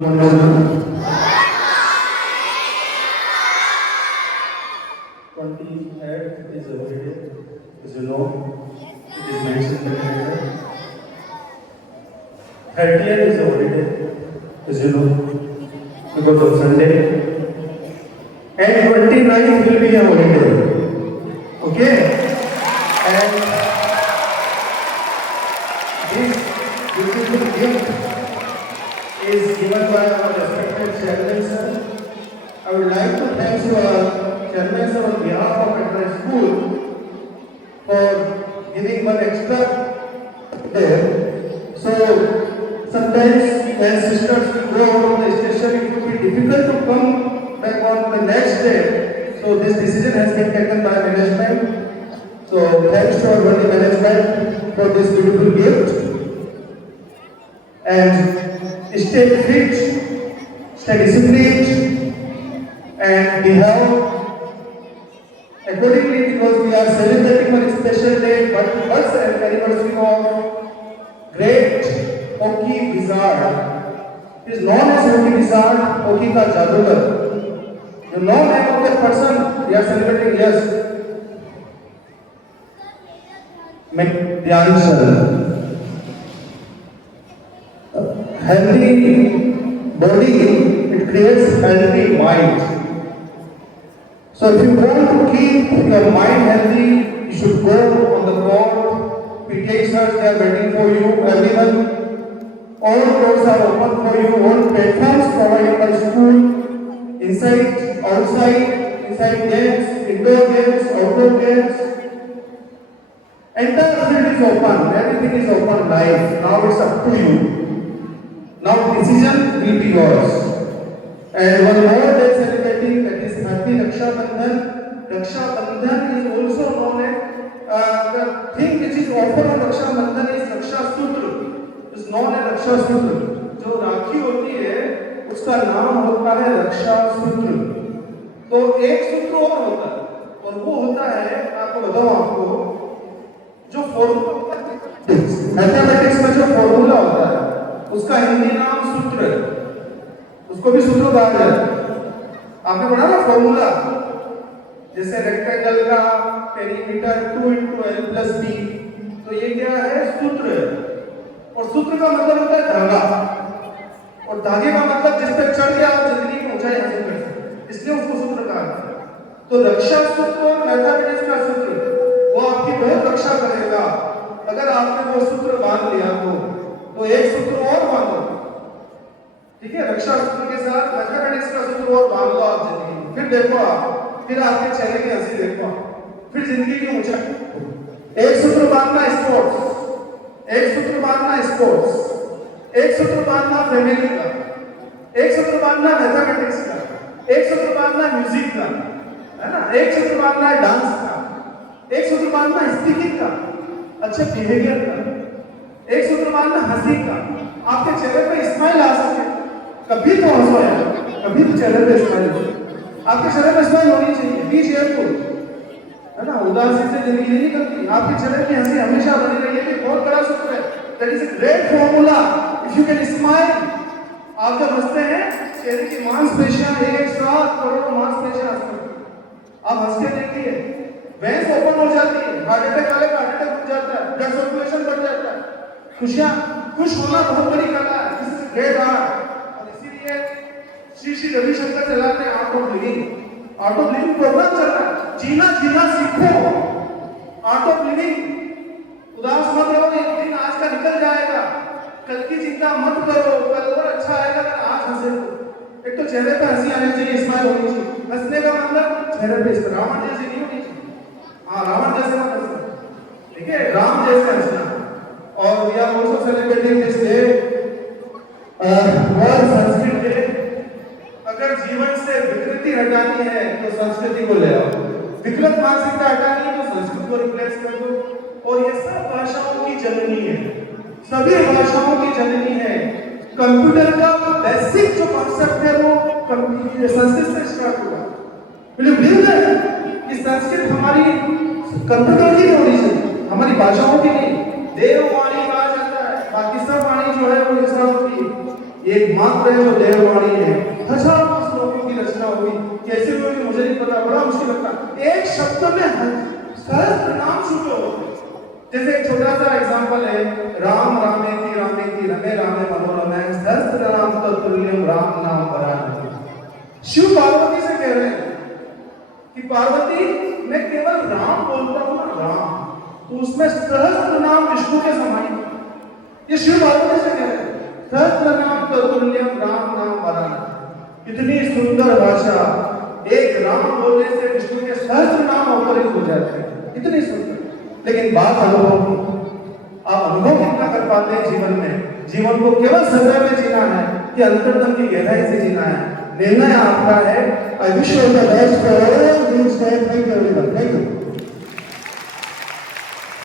28th is a holiday, as you know, it is mentioned in the calendar. 30th is a holiday, as you know, because of Sunday. And 29th will be a holiday. Okay? And this beautiful gift is given by our respected chairman sir. I would like to thank our chairman sir on behalf of Advent School for giving one extra there. So sometimes when sisters go on the station, it would be difficult to come back on the next day. So this decision has been taken by management. So thanks to our body management for this beautiful gift. And stay fit, stay disciplined, and behave accordingly, because we are celebrating one special day, but first anniversary of great hockey wizard. He is known as hockey wizard, hockey ka jadugar. You know name of that person we are celebrating? Yes, Dhyanshan. Healthy body, it creates healthy mind. So if you want to keep your mind healthy, you should go on the court. PTA they are waiting for you. Everyone, all doors are open for you. All platforms provided by school, inside, outside, inside games, indoor games, outdoor games. Entire field is open. Everything is open live. Now it's up to you. Now decision will be yours. And one more day celebrating, that is Happy Raksha Bandhan. Raksha Bandhan is also known as the thing which is offered on Raksha Bandhan is Raksha Sutra. Is known as Raksha Sutra. जो राखी होती है उसका नाम होता है रक्षा सूत्र. तो एक सूत्र और होता है, और वो होता है, आपको बताऊं, आपको जो फॉर्मूला मैथमेटिक्स में जो फॉर्मूला होता है उसका हिंदी नाम सूत्र है. उसको भी सूत्र कहा जाता है. आपने पढ़ा ना फॉर्मूला, जैसे रेक्टेंगल का पेरीमीटर 2 × L + B. तो ये क्या है? सूत्र है. और सूत्र का मतलब होता है धागा, और धागे का मतलब जिस पे चढ़ गया आप जिंदगी में ऊंचाई हासिल कर सकते, इसलिए उसको सूत्र कहा जाता है. तो रक्षा सूत्र और मैथमेटिक्स का सूत्र वो आपकी बहुत रक्षा करेगा. अगर आपने वो सूत्र बांध लिया तो एक सूत्र और बांधो. ठीक है, रक्षा सूत्र के साथ मैथमेटिक्स का सूत्र और बांध लो आप जिंदगी में. फिर देखो आप, फिर आपके चेहरे की हंसी देखो, फिर जिंदगी की ऊंचाई. एक सूत्र बांधना स्पोर्ट्स, एक सूत्र बांधना स्पोर्ट्स, एक सूत्र बांधना फैमिली का, एक सूत्र बांधना मैथमेटिक्स का, एक सूत्र बांधना म्यूजिक का, है ना, एक सूत्र बांधना डांस का, एक सूत्र बांधना स्पीकिंग का, अच्छे बिहेवियर का, एक सूत्र बांधना हंसी का. आपके चेहरे पे स्माइल आ सके, कभी तो हंसो यार, कभी तो चेहरे पे स्माइल हो. आपके चेहरे पे स्माइल होनी चाहिए. बी चेयरफुल, है ना, उदासी से जिंदगी नहीं निकलती. आपके चेहरे की हंसी हमेशा बनी रही. ये बहुत बड़ा सूत्र है. That is a great formula. If you can smile, आप जब हंसते हैं चेहरे की मांसपेशियां 1 करोड़ मांसपेशियां हंसती हैं. आप हंस के देखिए, वेंस ओपन हो जाती है, हार्ट अटैक वाले का हार्ट अटैक रुक जाता है, ब्लड सर्कुलेशन बढ़ जाता है. खुश होना बहुत बड़ी कला है. This is great art. और इसीलिए श्री रविशंकर चलाते हैं art of living. Art of living programme चल रहा है. जीना सीखो, आर्ट ऑफ लिविंग. उदास मत रहो, एक दिन आज का निकल जाएगा. कल की चिंता मत करो, कल और अच्छा आएगा अगर आज हंसे तो. एक तो चेहरे पे हंसी आनी चाहिए, स्माइल होनी चाहिए. हंसने का मतलब चेहरे पे इस रावण जैसे नहीं होनी चाहिए. हाँ, रावण जैसे मत हंसना, ठीक है, राम जैसे हंसना. और we are also celebrating this day, world Sanskrit day. अगर जीवन से विकृति हटानी है तो संस्कृति को ले आओ. विकृत मानसिकता हटानी है तो संस्कृत को रिप्लेस कर दो. और ये सब भाषाओं की जननी है, सभी भाषाओं की जननी है. कंप्यूटर का बेसिक जो कॉन्सेप्ट है वो संस्कृत से स्टार्ट हुआ. विल यू बिलीव दैट कि संस्कृत हमारी कंप्यूटर की होनी चाहिए, हमारी भाषाओं की नहीं. देववाणी कहा जाता है, बाकी सब वाणी जो है वो इंसान की. एकमात्र है जो देववाणी है। हजारों श्लोकों की रचना होगी, कैसे होगी मुझे नहीं पता, बड़ा मुश्किल लगता। एक शब्द में सहस्त्र नाम छूटे होते। जैसे एक छोटा सा एग्जांपल है, राम रामेति रामेति रमे रामे मनोरमे सहस्त्र नाम तत्तुल्यम राम नाम वरानने। शिव पार्वती से कह रहे हैं कि पार्वती मैं केवल राम बोलता हूँ ना, राम, तो उसमें सहस्त्र नाम विष्णु के समान। ये शिव पार्वती से कह रहे हैं, सहस्त्र नाम तत्तुल्यम राम नाम वरानने। इतनी सुंदर भाषा, एक राम बोलने से विष्णु के सहस्त्र नाम अवतरित हो जाते हैं, इतनी सुंदर। लेकिन बात अनुभव की, आप अनुभव कितना कर पाते हैं जीवन में? जीवन को केवल हृदय में जीना है कि अंतर्दम की गहराई से जीना है, निर्णय आपका है। I wish you the best for all this day. Thank you everyone. Thank you.